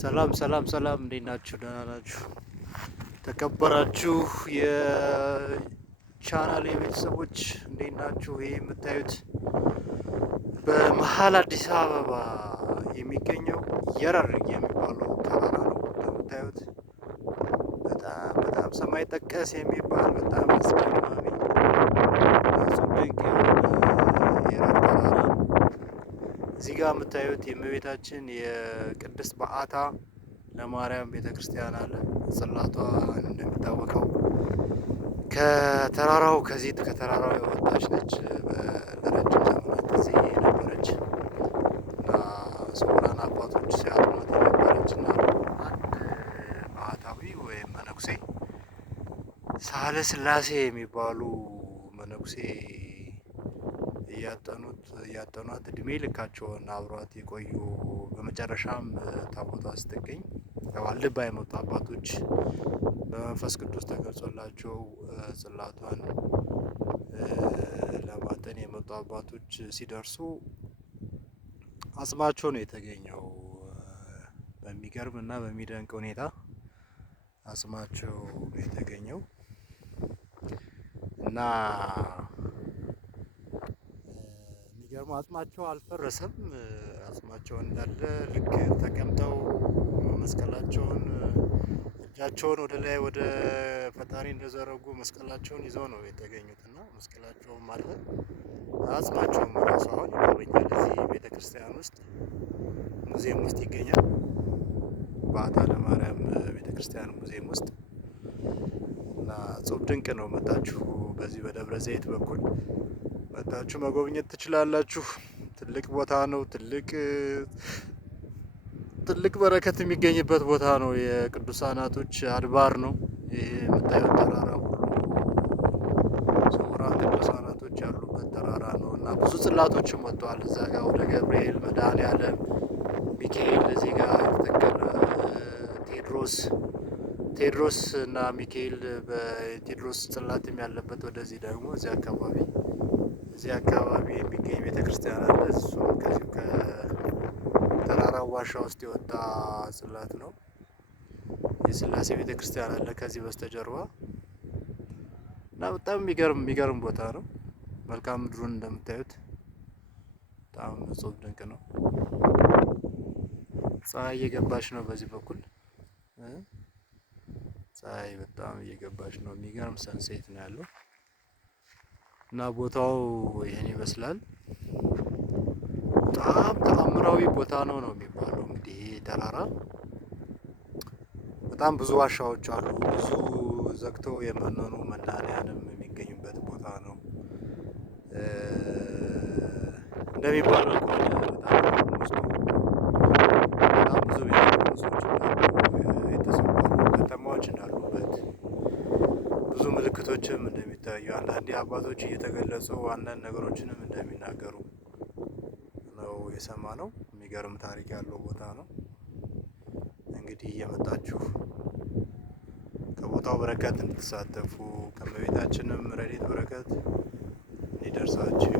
ሰላም ሰላም ሰላም፣ እንዴት ናችሁ? ደህና ናችሁ? ተከበራችሁ የቻናሌ ቤተሰቦች እንዴት ናችሁ? ይህ የምታዩት በመሀል አዲስ አበባ የሚገኘው የረር የሚባለው ተራራ ነው። እንደምታዩት በጣም በጣም ሰማይ ጠቀስ የሚባል በጣም አስደማሚ ድንቅ የረር ተራራ። እዚህ ጋር የምታዩት የእመቤታችን የቅድስት በዓታ ለማርያም ቤተክርስቲያን አለ። ጽላቷ እንደሚታወቀው ከተራራው የወጣች ነች። ለረጅም ዘመናት እዚህ የነበረች እና ስውራን አባቶች ሲያጥኗት የነበረች እና አንድ ባህታዊ ወይም መነኩሴ ሳህለ ሥላሴ የሚባሉ መነኩሴ እያጠኗት እድሜ ልካቸውን አብሯት የቆዩ በመጨረሻም ታቦቷ ስትገኝ ዋልድባ የመጡ አባቶች በመንፈስ ቅዱስ ተገልጾላቸው ጽላቷን ለማጠን የመጡ አባቶች ሲደርሱ አጽማቸው ነው የተገኘው። በሚገርም እና በሚደንቅ ሁኔታ አጽማቸው ነው የተገኘው እና የሚገርመው አጽማቸው አልፈረሰም። አጽማቸው እንዳለ ልክ ተቀምጠው መስቀላቸውን እጃቸውን ወደ ላይ ወደ ፈጣሪ እንደዘረጉ መስቀላቸውን ይዘው ነው የተገኙት እና መስቀላቸውም አለ አጽማቸውም ራሱ አሁን ይጎበኛል። እዚህ ቤተክርስቲያን ውስጥ ሙዚየም ውስጥ ይገኛል። በዓታ ለማርያም ቤተክርስቲያን ሙዚየም ውስጥ እና እጹብ ድንቅ ነው። መጣችሁ በዚህ በደብረ ዘይት በኩል መጣችሁ መጎብኘት ትችላላችሁ። ትልቅ ቦታ ነው። ትልቅ በረከት የሚገኝበት ቦታ ነው። የቅዱሳናቶች አድባር ነው። ይሄ የምታዩት ተራራ ስውራን ቅዱሳናቶች ያሉበት ተራራ ነው እና ብዙ ጽላቶችም ወጥተዋል። እዛ ጋር ወደ ገብርኤል፣ መድኃኔዓለም፣ ሚካኤል እዚህ ጋር የተተከለ ቴዎድሮስ እና ሚካኤል በቴዎድሮስ ጽላትም ያለበት ወደዚህ ደግሞ እዚህ አካባቢ የሚገኝ ቤተክርስቲያን አለ። እሱ ከዚሁ ከተራራው ዋሻ ውስጥ የወጣ ጽላት ነው። የሥላሴ ቤተክርስቲያን አለ ከዚህ በስተጀርባ እና በጣም የሚገርም ቦታ ነው። መልክዓ ምድሩን እንደምታዩት በጣም እጹብ ድንቅ ነው። ፀሐይ እየገባች ነው በዚህ በኩል ፀሐይ በጣም እየገባች ነው። የሚገርም ሰንሴት ነው ያለው እና ቦታው ይሄን ይመስላል። በጣም ተአምራዊ ቦታ ነው የሚባለው። እንግዲህ ይሄ ተራራ በጣም ብዙ ዋሻዎች አሉ። ብዙ ዘግተው የመነኑ መናንያንም የሚገኙበት ቦታ ነው እንደሚባለው ከሆነ በጣም ውስጡ በጣም ብዙ ቤተሰቦች የተሰሩ ከተማዎች እንዳሉበት ብዙ ምልክቶችም እንደሚታዩ አንዳንዴ አባቶች እየተገለጹ አንዳንድ ነገሮችንም እንደሚናገሩ ነው የሰማነው። የሚገርም ታሪክ ያለው ቦታ ነው። እንግዲህ እየመጣችሁ ከቦታው በረከት እንድትሳተፉ ከእመቤታችንም ረድኤት በረከት እንዲደርሳችሁ